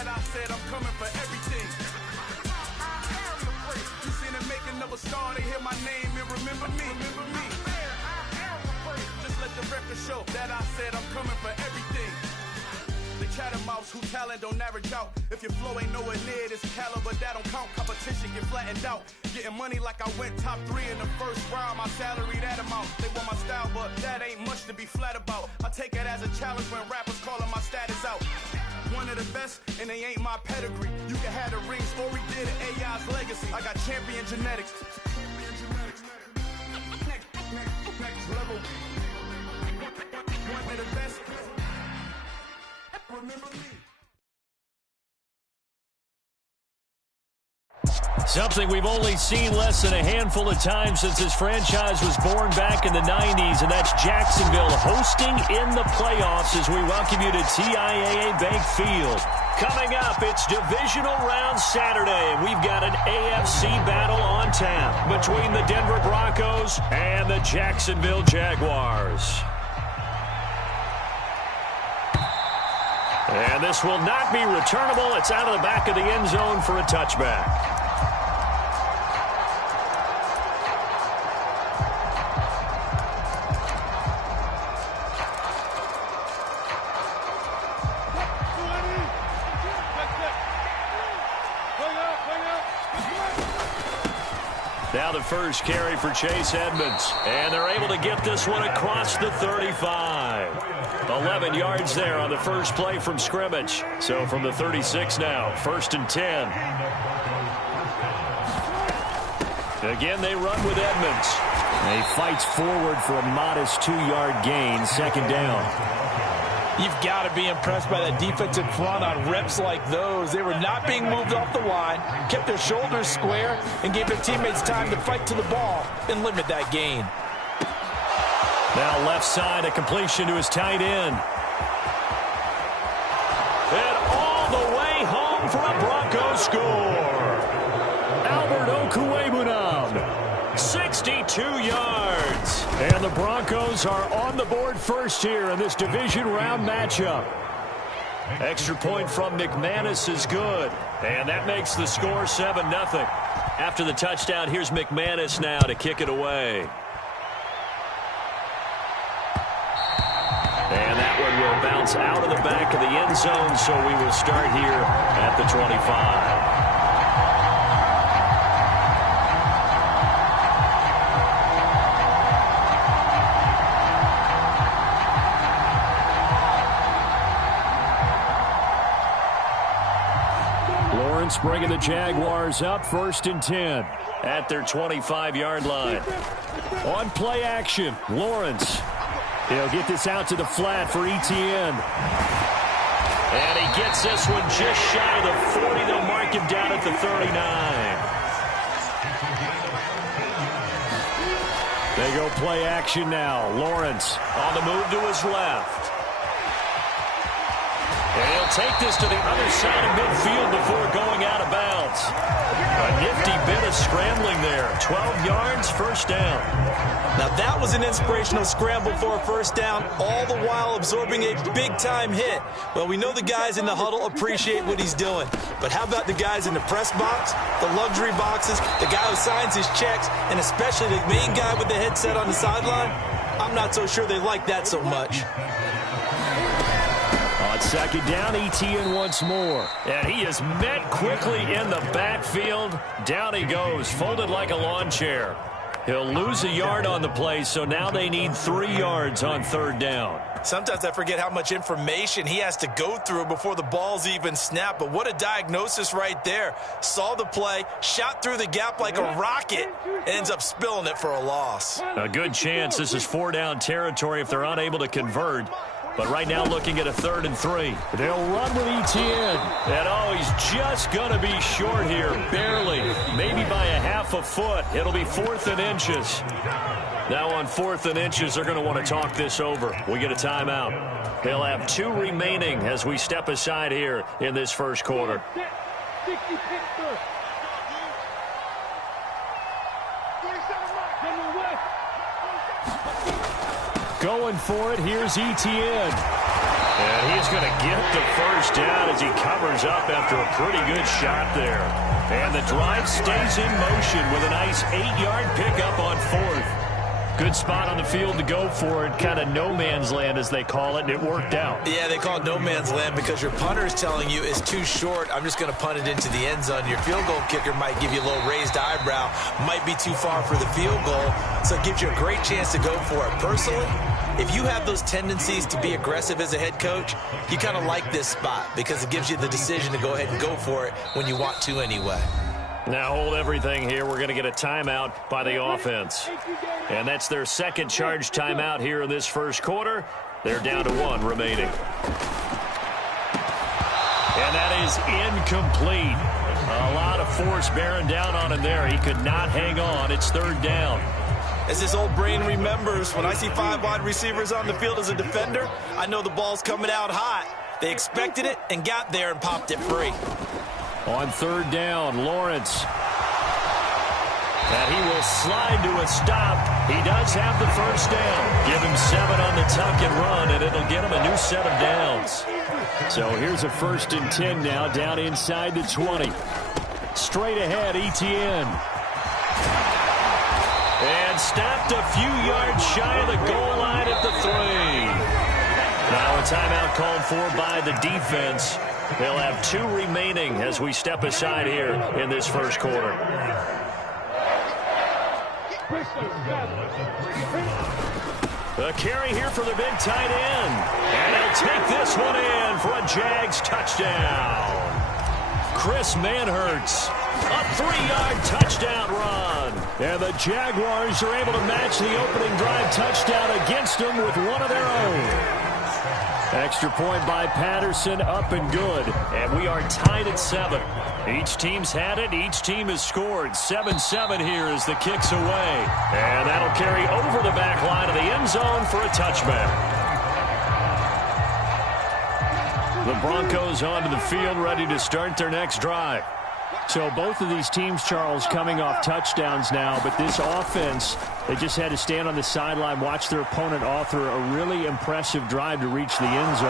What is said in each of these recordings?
that I said I'm coming for everything. You seen the making of a star, they hear my name and remember me. Just let the record show that I said I'm coming for everything. The chattermouths who talent don't average out. If your flow ain't nowhere near this caliber, that don't count. Competition get flattened out. Getting money like I went top 3 in the first round. My salary that amount. They want my style, but that ain't much to be flat about. I take it as a challenge when rappers calling my status out. One of the best, and they ain't my pedigree. You can have the rings, or we did it, AI's legacy. I got champion genetics. Next level. One of the best. Remember me. Something we've only seen less than a handful of times since this franchise was born back in the 90s, and that's Jacksonville hosting in the playoffs as we welcome you to TIAA Bank Field. Coming up, it's Divisional Round Saturday, and we've got an AFC battle on tap between the Denver Broncos and the Jacksonville Jaguars. And this will not be returnable. It's out of the back of the end zone for a touchback. Now the first carry for Chase Edmonds. And they're able to get this one across the 35. 11 yards there on the first play from scrimmage. So from the 36 now, 1st and 10. Again, they run with Edmonds. And he fights forward for a modest 2-yard gain, 2nd down. You've got to be impressed by that defensive front on reps like those. They were not being moved off the line, kept their shoulders square, and gave their teammates time to fight to the ball and limit that gain. Now left side, a completion to his tight end. And all the way home for a Broncos score. Albert Okwuegbunam, 62 yards. And the Broncos are on the board first here in this division round matchup. Extra point from McManus is good. And that makes the score 7-0. After the touchdown, here's McManus now to kick it away. And that one will bounce out of the back of the end zone, so we will start here at the 25. Lawrence bringing the Jaguars up, 1st and 10 at their 25-yard line. On play action, Lawrence. He'll get this out to the flat for Etienne. And he gets this one just shy of the 40. They'll mark him down at the 39. They go play action now. Lawrence on the move to his left. And he'll take this to the other side of midfield before going out of bounds. A nifty bit of scrambling there. 12 yards, 1st down. Now that was an inspirational scramble for a 1st down, all the while absorbing a big-time hit. Well, we know the guys in the huddle appreciate what he's doing. But how about the guys in the press box, the luxury boxes, the guy who signs his checks, and especially the main guy with the headset on the sideline? I'm not so sure they like that so much. On 2nd down, Etienne once more. And he is met quickly in the backfield. Down he goes, folded like a lawn chair. He'll lose a yard on the play, so now they need 3 yards on 3rd down. Sometimes I forget how much information he has to go through before the ball's even snapped. But what a diagnosis right there. Saw the play, shot through the gap like a rocket, and ends up spilling it for a loss. A good chance this is 4-down territory if they're unable to convert. But right now looking at a 3rd and 3. They'll run with Etienne. And oh, he's just going to be short here. Barely. Maybe by a half a foot. It'll be 4th and inches. Now on 4th and inches, they're going to want to talk this over. We get a timeout. They'll have 2 remaining as we step aside here in this first quarter. Going for it, here's Etienne. And he's going to get the first down as he covers up after a pretty good shot there. And the drive stays in motion with a nice 8-yard pickup on 4th. Good spot on the field to go for it, kind of no man's land as they call it, and it worked out. Yeah, they call it no man's land because your punter is telling you it's too short. I'm just going to punt it into the end zone. Your field goal kicker might give you a little raised eyebrow, might be too far for the field goal, so it gives you a great chance to go for it. Personally, if you have those tendencies to be aggressive as a head coach, you kind of like this spot because it gives you the decision to go ahead and go for it when you want to anyway. Now hold everything here. We're going to get a timeout by the offense. And that's their second charge timeout here in this first quarter. They're down to 1 remaining. And that is incomplete. A lot of force bearing down on him there. He could not hang on. It's 3rd down. As his old brain remembers, when I see 5 wide receivers on the field as a defender, I know the ball's coming out hot. They expected it and got there and popped it free. On 3rd down, Lawrence. And he will slide to a stop. He does have the first down. Give him 7 on the tuck and run, and it'll get him a new set of downs. So here's a 1st and 10 now, down inside the 20. Straight ahead, Etienne. And stopped a few yards shy of the goal line at the 3. Now a timeout called for by the defense. They'll have 2 remaining as we step aside here in this first quarter. The carry here for the big tight end. And he'll take this one in for a Jags touchdown. Chris Manhertz, a 3-yard touchdown run. And the Jaguars are able to match the opening drive touchdown against them with one of their own. Extra point by Patterson, up and good. And we are tied at 7. Each team's had it. Each team has scored. 7-7 here as the kick's away. And that'll carry over the back line of the end zone for a touchback. The Broncos onto the field, ready to start their next drive. So both of these teams, Charles, coming off touchdowns now, but this offense, they just had to stand on the sideline, watch their opponent author a really impressive drive to reach the end zone.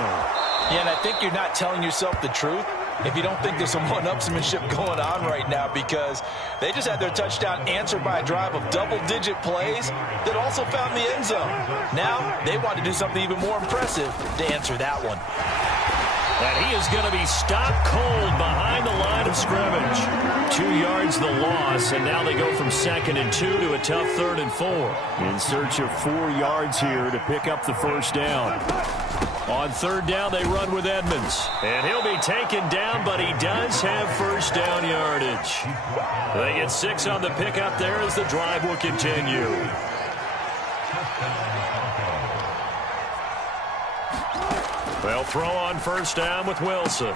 Yeah, and I think you're not telling yourself the truth if you don't think there's some one-upsmanship going on right now, because they just had their touchdown answered by a drive of double-digit plays that also found the end zone. Now they want to do something even more impressive to answer that one. And he is going to be stopped cold behind the line of scrimmage. 2 yards the loss, and now they go from 2nd and 2 to a tough 3rd and 4. In search of 4 yards here to pick up the first down. On 3rd down, they run with Edmonds. And he'll be taken down, but he does have first down yardage. They get 6 on the pickup there as the drive will continue. They'll throw on first down with Wilson.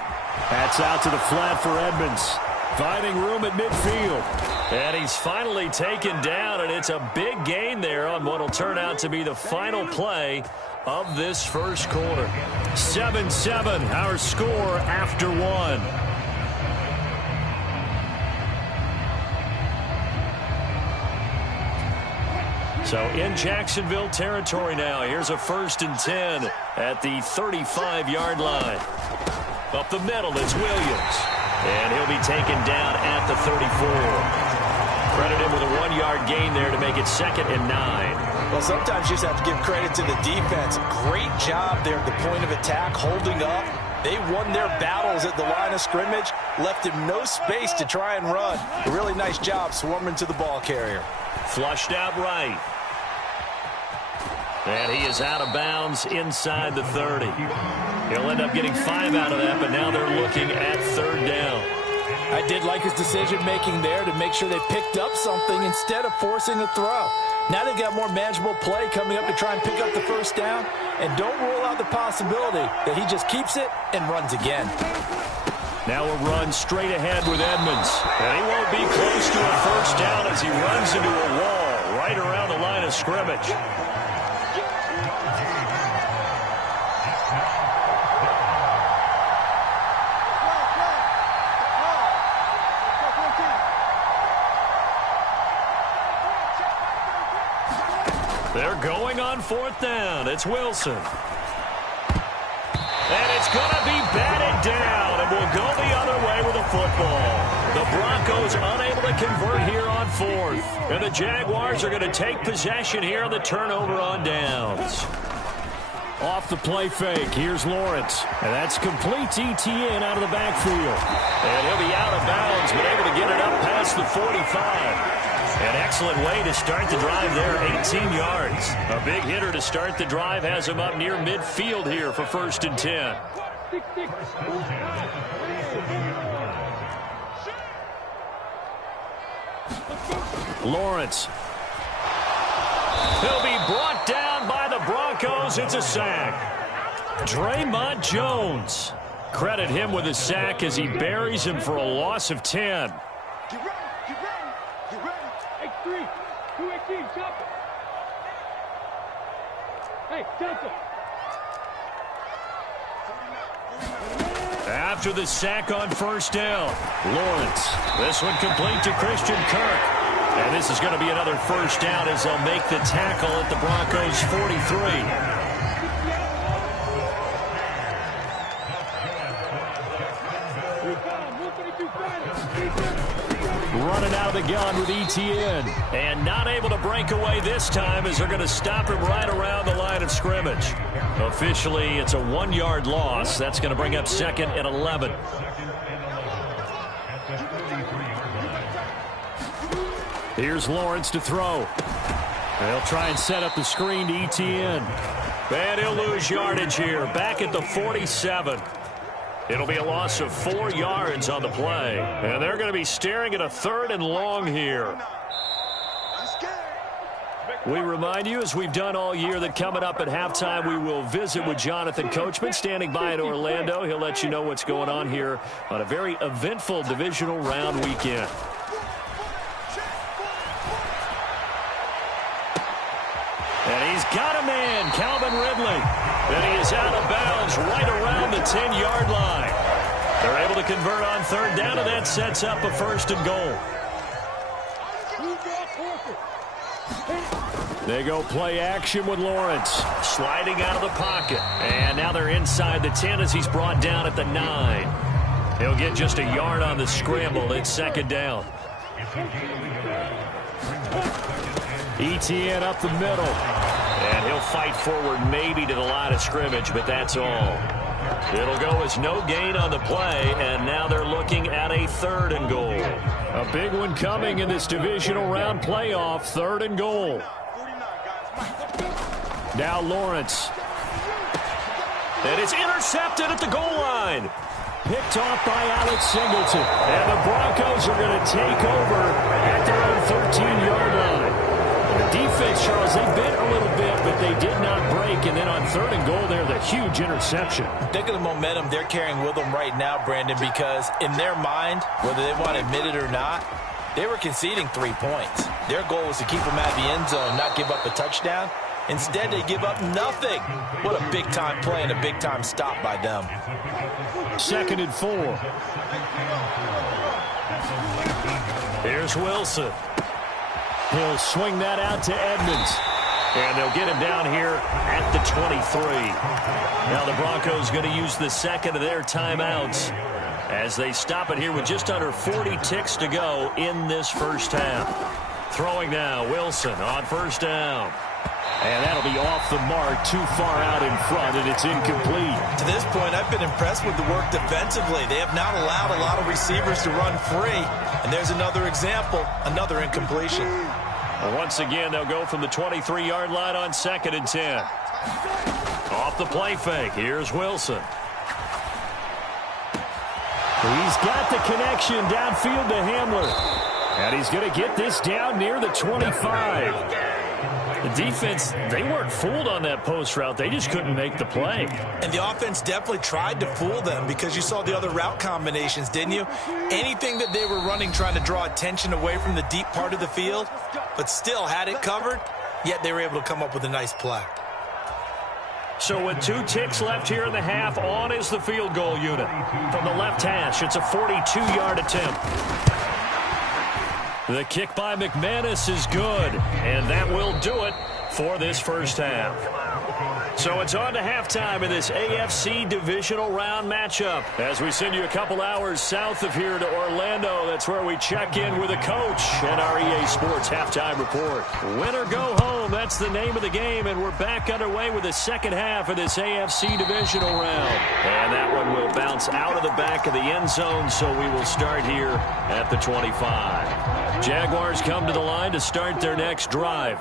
That's out to the flat for Edmonds. Finding room at midfield. And he's finally taken down, and it's a big gain there on what will turn out to be the final play of this first quarter. 7-7, our score after 1. So in Jacksonville territory now. Here's a 1st and 10 at the 35-yard line. Up the middle, it's Williams. And he'll be taken down at the 34. Credit him with a 1-yard gain there to make it 2nd and 9. Well, sometimes you just have to give credit to the defense. Great job there at the point of attack, holding up. They won their battles at the line of scrimmage, left him no space to try and run. A really nice job swarming to the ball carrier. Flushed out right. And he is out of bounds inside the 30. He'll end up getting 5 out of that, but now they're looking at 3rd down. I did like his decision-making there to make sure they picked up something instead of forcing a throw. Now they've got more manageable play coming up to try and pick up the first down, and don't rule out the possibility that he just keeps it and runs again. Now a run straight ahead with Edmonds. And he won't be close to a first down as he runs into a wall right around the line of scrimmage. They're going on 4th down. It's Wilson. And it's going to be batted down, and we'll go the other way with a football. The Broncos unable to convert here on fourth. And the Jaguars are going to take possession here on the turnover on downs. Off the play fake, here's Lawrence. And that's complete to Etienne out of the backfield. And he'll be out of bounds, but able to get it up past the 45. An excellent way to start the drive there, 18 yards. A big hitter to start the drive has him up near midfield here for 1st and 10. Lawrence. He'll be brought down by the Broncos. It's a sack. Draymond Jones. Credit him with a sack as he buries him for a loss of 10. After the sack on 1st down, Lawrence. This one complete to Christian Kirk. And this is going to be another 1st down as they'll make the tackle at the Broncos' 43. Running out of the gun with Etienne. And not able to break away this time as they're going to stop him right around the line of scrimmage. Officially, it's a 1-yard loss. That's going to bring up 2nd and 11. Here's Lawrence to throw. They'll try and set up the screen to Etienne. And he'll lose yardage here. Back at the 47. It'll be a loss of 4 yards on the play. And they're going to be staring at a 3rd and long here. We remind you, as we've done all year, that coming up at halftime, we will visit with Jonathan Coachman standing by in Orlando. He'll let you know what's going on here on a very eventful divisional round weekend. And he's got a man, Calvin Ridley. And he is out of bounds right around the 10-yard line. They're able to convert on 3rd down, and that sets up a 1st and goal. They go play action with Lawrence. Sliding out of the pocket. And now they're inside the 10 as he's brought down at the 9. He'll get just a yard on the scramble. It's 2nd down. Etienne up the middle. And he'll fight forward maybe to the line of scrimmage, but that's all. It'll go as no gain on the play, and now they're looking at a 3rd and goal. A big one coming in this divisional round playoff, 3rd and goal. Now Lawrence. And it's intercepted at the goal line. Picked off by Alex Singleton. And the Broncos are going to take over at their own 13-yard line. The defense, Charles, they bent a little bit, but they did not break. And then on 3rd and goal there, the huge interception. Think of the momentum they're carrying with them right now, Brandon, because in their mind, whether they want to admit it or not, they were conceding 3 points. Their goal was to keep them out of the end zone, not give up a touchdown. Instead, they give up nothing. What a big-time play and a big-time stop by them. 2nd and 4. Here's Wilson. He'll swing that out to Edmonds. And they'll get him down here at the 23. Now the Broncos going to use the 2nd of their timeouts as they stop it here with just under 40 ticks to go in this 1st half. Throwing now, Wilson on 1st down. And that'll be off the mark, too far out in front, and it's incomplete. To this point, I've been impressed with the work defensively. They have not allowed a lot of receivers to run free. And there's another example, another incompletion. Well, once again, they'll go from the 23-yard line on 2nd and 10. Off the play fake, here's Wilson. He's got the connection downfield to Hamler. And he's going to get this down near the 25. The defense, they weren't fooled on that post route. They just couldn't make the play. And the offense definitely tried to fool them because you saw the other route combinations, didn't you? Anything that they were running trying to draw attention away from the deep part of the field, but still had it covered, yet they were able to come up with a nice play. So with 2 ticks left here in the half, on is the field goal unit. From the left hash, it's a 42-yard attempt. The kick by McManus is good, and that will do it for this 1st half. So it's on to halftime in this AFC divisional round matchup. As we send you a couple hours south of here to Orlando, that's where we check in with a coach and our EA Sports halftime report. Win or go home, that's the name of the game, and we're back underway with the second half of this AFC divisional round. And that one will bounce out of the back of the end zone, so we will start here at the 25. Jaguars come to the line to start their next drive.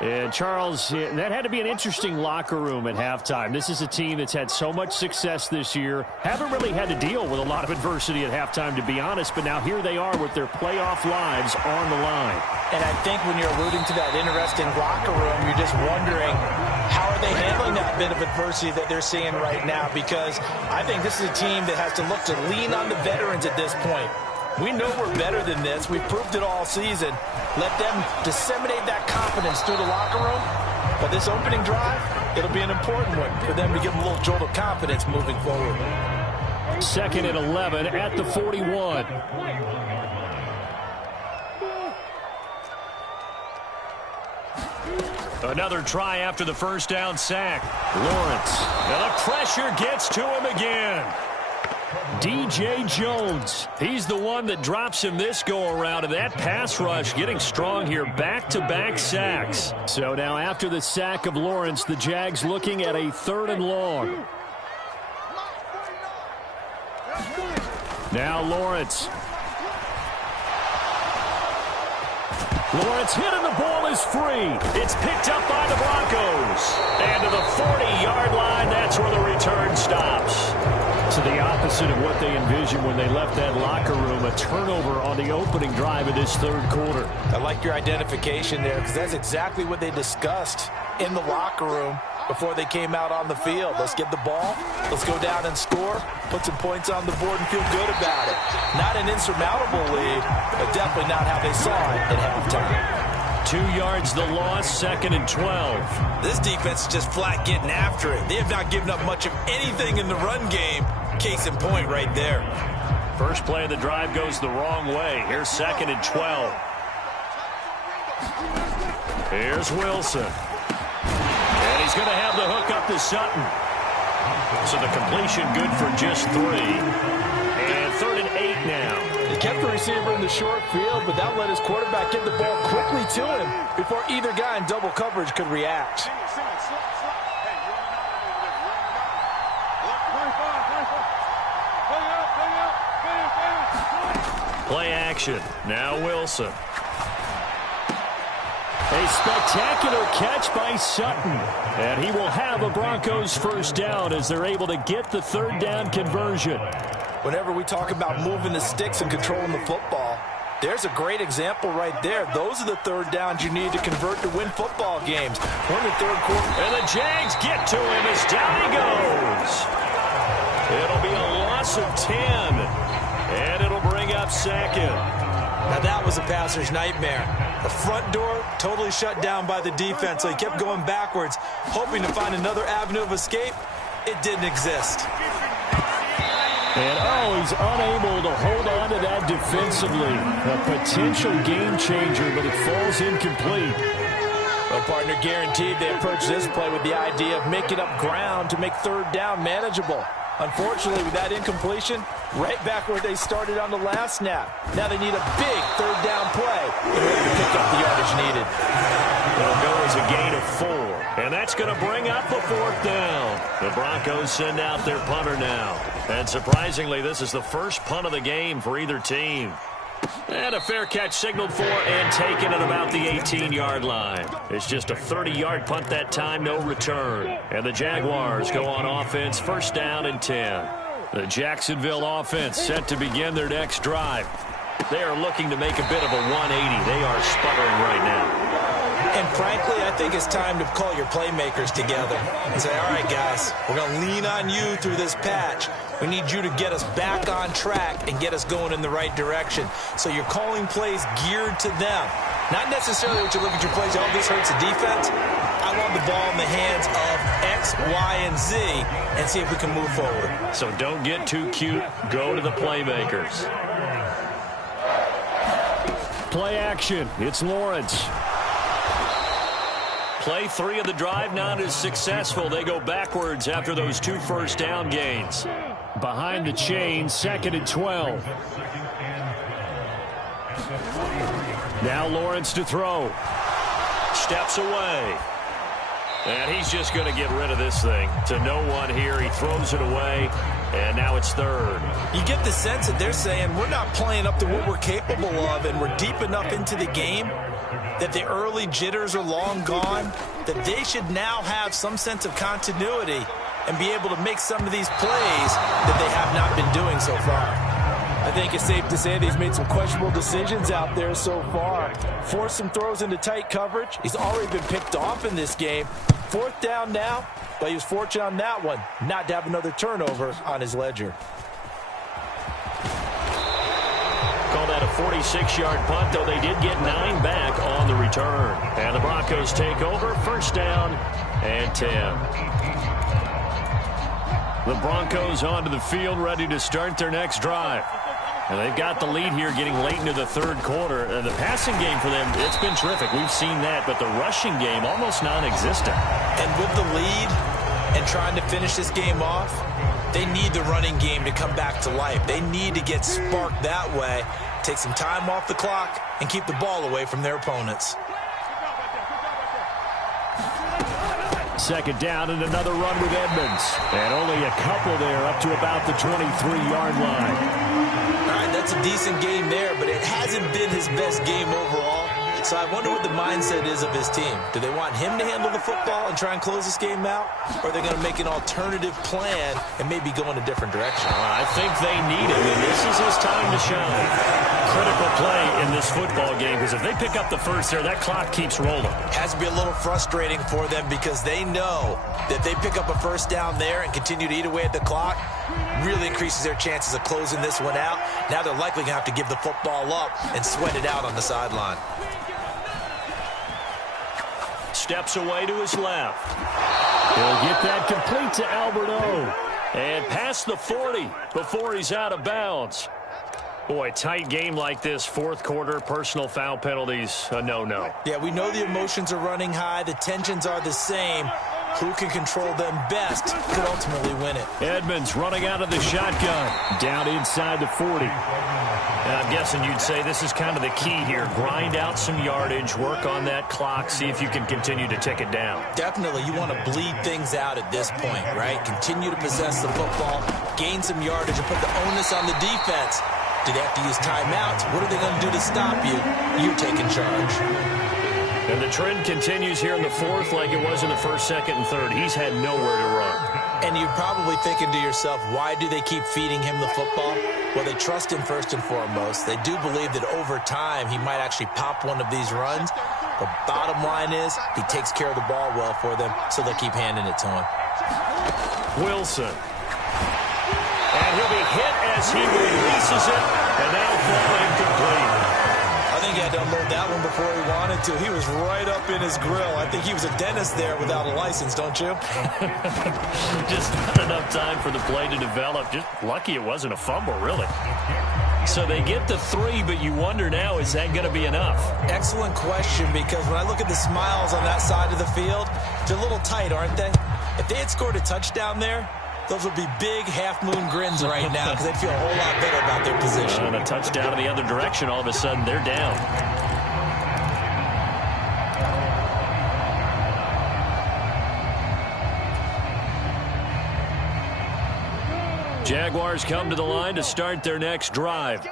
And, Charles, that had to be an interesting locker room at halftime. This is a team that's had so much success this year. Haven't really had to deal with a lot of adversity at halftime, to be honest. But now here they are with their playoff lives on the line. And I think when you're alluding to that interesting locker room, you're just wondering, how are they handling that bit of adversity that they're seeing right now? Because I think this is a team that has to look to lean on the veterans at this point. We know we're better than this. We've proved it all season. Let them disseminate that confidence through the locker room. But this opening drive, it'll be an important one for them to give them a little jolt of confidence moving forward. 2nd and 11 at the 41. Another try after the first down sack. Lawrence. Now the pressure gets to him again. DJ Jones, he's the one that drops him this go-around, and that pass rush getting strong here, back-to-back sacks. So now after the sack of Lawrence, the Jags looking at a 3rd and long. Now Lawrence. Lawrence hit and the ball is free. It's picked up by the Broncos. And to the 40-yard line, that's where the return stops. To the opposite of what they envisioned when they left that locker room, a turnover on the opening drive of this 3rd quarter. I like your identification there, because that's exactly what they discussed in the locker room before they came out on the field. Let's get the ball, let's go down and score, put some points on the board and feel good about it. Not an insurmountable lead, but definitely not how they saw it at halftime. 2 yards the loss, 2nd and 12. This defense is just flat getting after it. They have not given up much of anything in the run game. Case in point right there. First play of the drive goes the wrong way. Here's 2nd and 12. Here's Wilson. And he's going to have the hook up to Sutton. So the completion good for just 3. And 3rd and 8 now. He kept the receiver in the short field, but that let his quarterback get the ball quickly to him before either guy in double coverage could react. Play action. Now Wilson. A spectacular catch by Sutton. And he will have a Broncos first down as they're able to get the 3rd down conversion. Whenever we talk about moving the sticks and controlling the football, there's a great example right there. Those are the 3rd downs you need to convert to win football games. We're in the 3rd quarter. And the Jags get to him as down he goes. It'll be a loss of 10. And it'll bring up 2nd. Now that was a passer's nightmare. The front door totally shut down by the defense, so he kept going backwards, hoping to find another avenue of escape. It didn't exist. And, he's unable to hold on to that defensively. A potential game changer, but it falls incomplete. Well, partner, guaranteed they approach this play with the idea of making up ground to make 3rd down manageable. Unfortunately, with that incompletion, right back where they started on the last snap. Now they need a big 3rd down play in order to pick up the yardage needed. It'll go as a gain of 4. And that's going to bring up the 4th down. The Broncos send out their punter now. And surprisingly, this is the first punt of the game for either team. And a fair catch signaled for and taken at about the 18-yard line. It's just a 30-yard punt that time, no return. And the Jaguars go on offense, 1st down and 10. The Jacksonville offense set to begin their next drive. They are looking to make a bit of a 180. They are sputtering right now. And frankly, I think it's time to call your playmakers together and say, all right, guys, we're going to lean on you through this patch. We need you to get us back on track and get us going in the right direction. So you're calling plays geared to them. Not necessarily what you look at your plays, oh, this hurts the defense. I want the ball in the hands of X, Y, and Z and see if we can move forward. So don't get too cute. Go to the playmakers. Play action. It's Lawrence. Play 3 of the drive not as successful. They go backwards after those 2 first down gains. Behind the chain, 2nd and 12. Now Lawrence to throw. Steps away. And he's just going to get rid of this thing. To no one here. He throws it away. And now it's 3rd. You get the sense that they're saying we're not playing up to what we're capable of, and we're deep enough into the game that the early jitters are long gone, that they should now have some sense of continuity and be able to make some of these plays that they have not been doing so far. I think it's safe to say that he's made some questionable decisions out there so far. Forced some throws into tight coverage. He's already been picked off in this game. 4th down now, but he was fortunate on that one not to have another turnover on his ledger. Call that a 46-yard punt, though they did get 9 back on the return. And the Broncos take over, 1st down and 10. The Broncos onto the field, ready to start their next drive. And they've got the lead here getting late into the 3rd quarter. And the passing game for them, it's been terrific. We've seen that, but the rushing game almost non-existent. And with the lead and trying to finish this game off, they need the running game to come back to life. They need to get sparked that way, take some time off the clock, and keep the ball away from their opponents. 2nd down and another run with Edmonds. And only a couple there up to about the 23-yard line. All right, that's a decent game there, but it hasn't been his best game overall. So I wonder what the mindset is of his team. Do they want him to handle the football and try and close this game out? Or are they going to make an alternative plan and maybe go in a different direction? I think they need him, and this is his time to shine. Critical play in this football game, because if they pick up the first there, that clock keeps rolling. Has to be a little frustrating for them because they know that they pick up a 1st down there and continue to eat away at the clock, really increases their chances of closing this one out. Now they're likely going to have to give the football up and sweat it out on the sideline. Steps away to his left. He'll get that complete to Albert O. And past the 40 before he's out of bounds. Boy, tight game like this, 4th quarter, personal foul penalties, a no-no. Yeah, we know the emotions are running high. The tensions are the same. Who can control them best could ultimately win it. Edmonds running out of the shotgun. Down inside the 40. And I'm guessing you'd say this is kind of the key here. Grind out some yardage, work on that clock, see if you can continue to tick it down. Definitely. You want to bleed things out at this point, right? Continue to possess the football, gain some yardage, and put the onus on the defense. Do they have to use timeouts? What are they going to do to stop you? You're taking charge. And the trend continues here in the 4th like it was in the 1st, 2nd, and 3rd. He's had nowhere to run. And you're probably thinking to yourself, why do they keep feeding him the football? Well, they trust him first and foremost. They do believe that over time he might actually pop one of these runs. The bottom line is he takes care of the ball well for them, so they'll keep handing it to him. Wilson. And he'll be hit as he releases it, and that'll fall incomplete. I think he had to unload that one before he wanted to. He was right up in his grill. I think he was a dentist there without a license, don't you? Just not enough time for the play to develop. Just lucky it wasn't a fumble, really. So they get the 3, but you wonder now, is that going to be enough? Excellent question, because when I look at the smiles on that side of the field, they're a little tight, aren't they? If they had scored a touchdown there, those would be big half-moon grins right now because they'd feel a whole lot better about their position. And a touchdown in the other direction, all of a sudden they're down. Jaguars come to the line to start their next drive.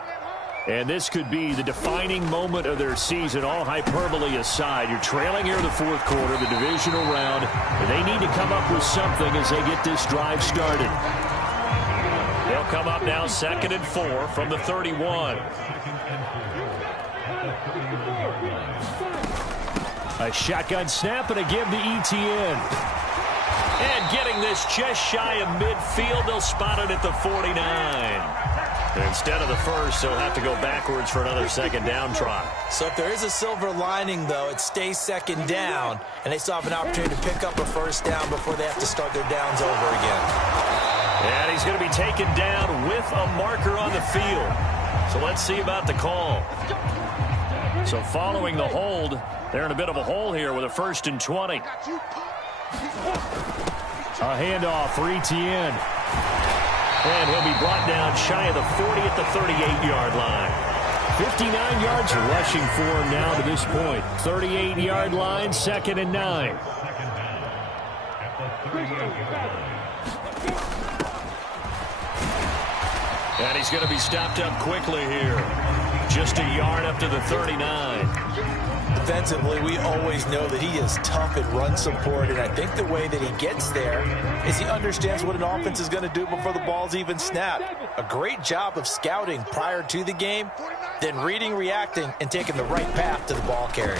And this could be the defining moment of their season, all hyperbole aside. You're trailing here in the 4th quarter, the divisional round, and they need to come up with something as they get this drive started. They'll come up now 2nd and 4 from the 31. A shotgun snap and a give to Etienne. And getting this just shy of midfield, they'll spot it at the 49. Instead of the 1st, they'll have to go backwards for another 2nd down try. So if there is a silver lining, though, it stays 2nd down, and they still have an opportunity to pick up a 1st down before they have to start their downs over again. And he's going to be taken down with a marker on the field. So let's see about the call. So following the hold, they're in a bit of a hole here with a 1st and 20. A handoff for Etienne. And he'll be brought down shy of the 40 at the 38-yard line. 59 yards rushing for him now to this point. 38-yard line, 2nd and 9. And he's going to be stopped up quickly here. Just a yard up to the 39. Defensively, we always know that he is tough in run support, and I think the way that he gets there is he understands what an offense is going to do before the ball's even snapped. A great job of scouting prior to the game, then reading, reacting, and taking the right path to the ball carrier.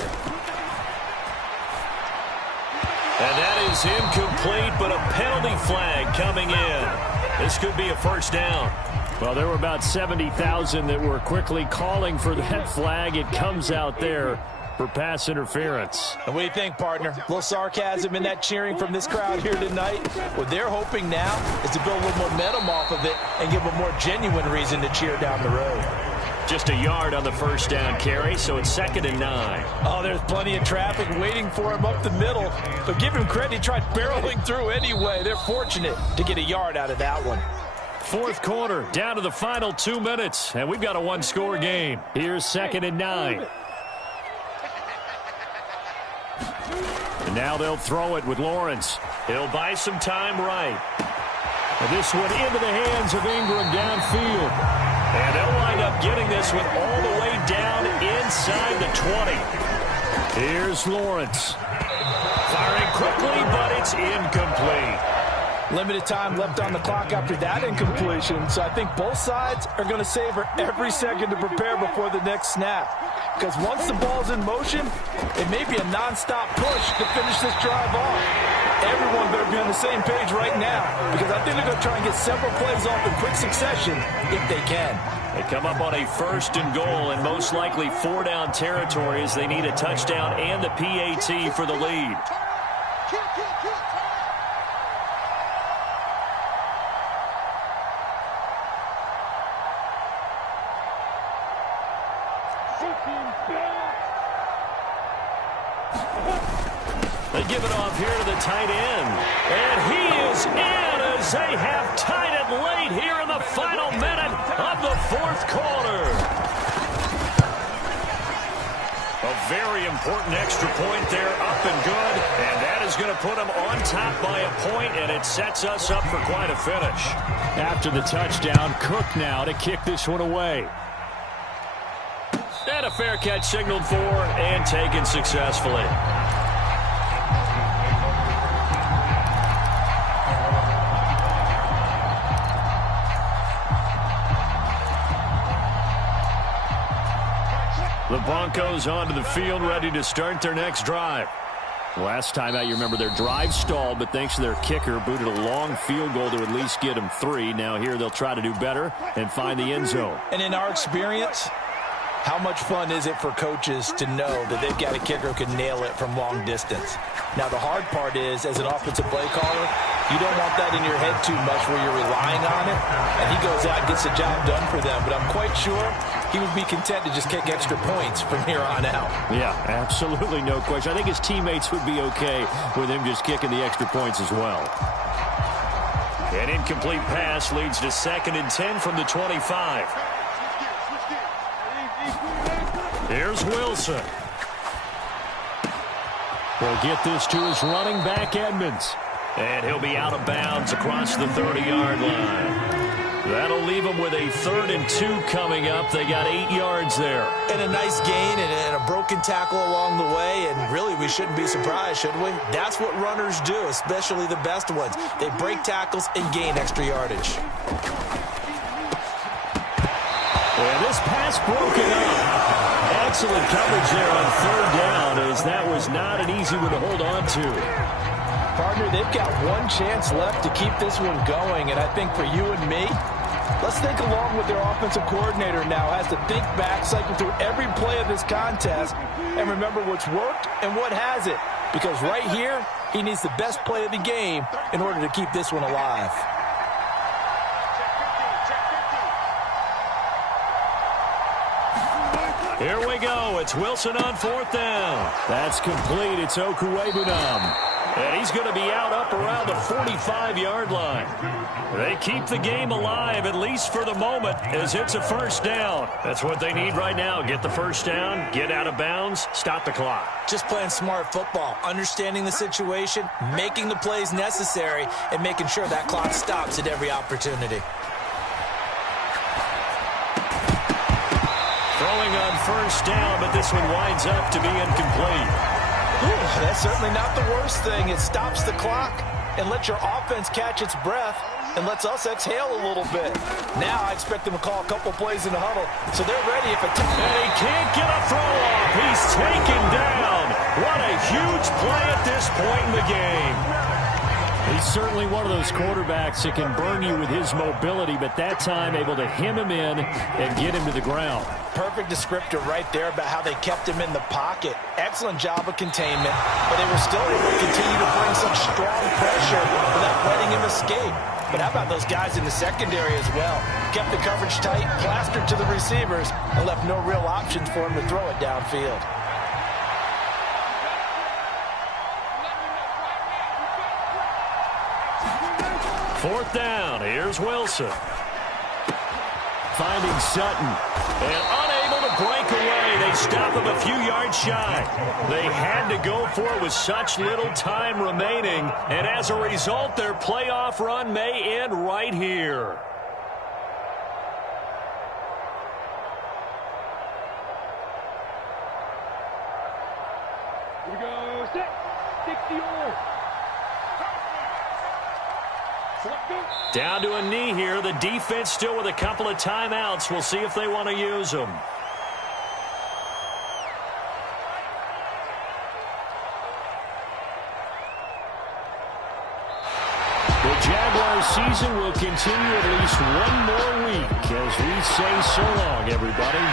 And that is incomplete, but a penalty flag coming in. This could be a 1st down. Well, there were about 70,000 that were quickly calling for that flag. It comes out there for pass interference. And what do you think, partner? A little sarcasm in that cheering from this crowd here tonight. What they're hoping now is to build a little momentum off of it and give a more genuine reason to cheer down the road. Just a yard on the 1st down carry, so it's 2nd and 9. Oh, there's plenty of traffic waiting for him up the middle. But give him credit, he tried barreling through anyway. They're fortunate to get a yard out of that one. 4th quarter, down to the final 2 minutes, and we've got a 1-score game. Here's 2nd and 9. And now they'll throw it with Lawrence. He'll buy some time right. And this one into the hands of Ingram downfield. And they'll wind up getting this one all the way down inside the 20. Here's Lawrence. Firing quickly, but it's incomplete. Limited time left on the clock after that incompletion, so I think both sides are going to savor every second to prepare before the next snap. Because once the ball's in motion, it may be a nonstop push to finish this drive off. Everyone better be on the same page right now, because I think they're going to try and get several plays off in quick succession if they can. They come up on a 1st and goal and most likely 4-down territory as they need a touchdown and the PAT for the lead. They give it off here to the tight end. And he is in as they have tied it late here in the final minute of the 4th quarter. A very important extra point there, up and good. And that is going to put them on top by a point, and it sets us up for quite a finish. After the touchdown, Cook now to kick this one away. And a fair catch signaled for and taken successfully. The Broncos onto the field, ready to start their next drive. Last time out, you remember their drive stalled, but thanks to their kicker, booted a long field goal to at least get them 3. Now here they'll try to do better and find the end zone. And in our experience, how much fun is it for coaches to know that they've got a kicker who can nail it from long distance? Now, the hard part is, as an offensive play caller, you don't want that in your head too much where you're relying on it, and he goes out and gets the job done for them. But I'm quite sure he would be content to just kick extra points from here on out. Yeah, absolutely no question. I think his teammates would be okay with him just kicking the extra points as well. An incomplete pass leads to 2nd and 10 from the 25. Here's Wilson. We'll get this to his running back, Edmonds. And he'll be out of bounds across the 30-yard line. That'll leave them with a 3rd and 2 coming up. They got 8 yards there. And a nice gain and a broken tackle along the way. And really, we shouldn't be surprised, should we? That's what runners do, especially the best ones. They break tackles and gain extra yardage. And this pass broken up. Excellent coverage there on 3rd down, as that was not an easy one to hold on to. Partner, they've got one chance left to keep this one going, and I think for you and me, let's think along with their offensive coordinator now has to think back, cycle through every play of this contest, and remember what's worked and what hasn't. Because right here, he needs the best play of the game in order to keep this one alive. Here we go. It's Wilson on 4th down. That's complete. It's Okwuegbunam. And he's going to be out up around the 45-yard line. They keep the game alive, at least for the moment, as it's a 1st down. That's what they need right now. Get the 1st down, get out of bounds, stop the clock. Just playing smart football, understanding the situation, making the plays necessary, and making sure that clock stops at every opportunity. Throwing on 1st down, but this one winds up to be incomplete. Ooh, that's certainly not the worst thing. It stops the clock and lets your offense catch its breath and lets us exhale a little bit. Now I expect them to call a couple plays in the huddle, so they're ready if it... And he can't get a throw off. He's taken down. What a huge play at this point in the game. He's certainly one of those quarterbacks that can burn you with his mobility, but that time able to hem him in and get him to the ground. Perfect descriptor right there about how they kept him in the pocket. Excellent job of containment, but they were still able to continue to bring such strong pressure without letting him escape. But how about those guys in the secondary as well? Kept the coverage tight, plastered to the receivers, and left no real options for him to throw it downfield. Fourth down. Here's Wilson. Finding Sutton. And unable to break away. They stop him a few yards shy. They had to go for it with such little time remaining. And as a result, their playoff run may end right here. Here we go. Set. 60 yards. Down to a knee here. The defense still with a couple of timeouts. We'll see if they want to use them. The Jaguars season will continue at least one more week as we say so long, everybody.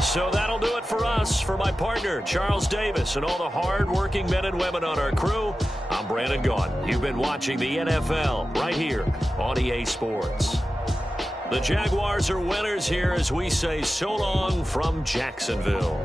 So that'll do it for us. For my partner, Charles Davis, and all the hard-working men and women on our crew, I'm Brandon Gaudin. You've been watching the NFL right here on EA Sports. The Jaguars are winners here as we say so long from Jacksonville.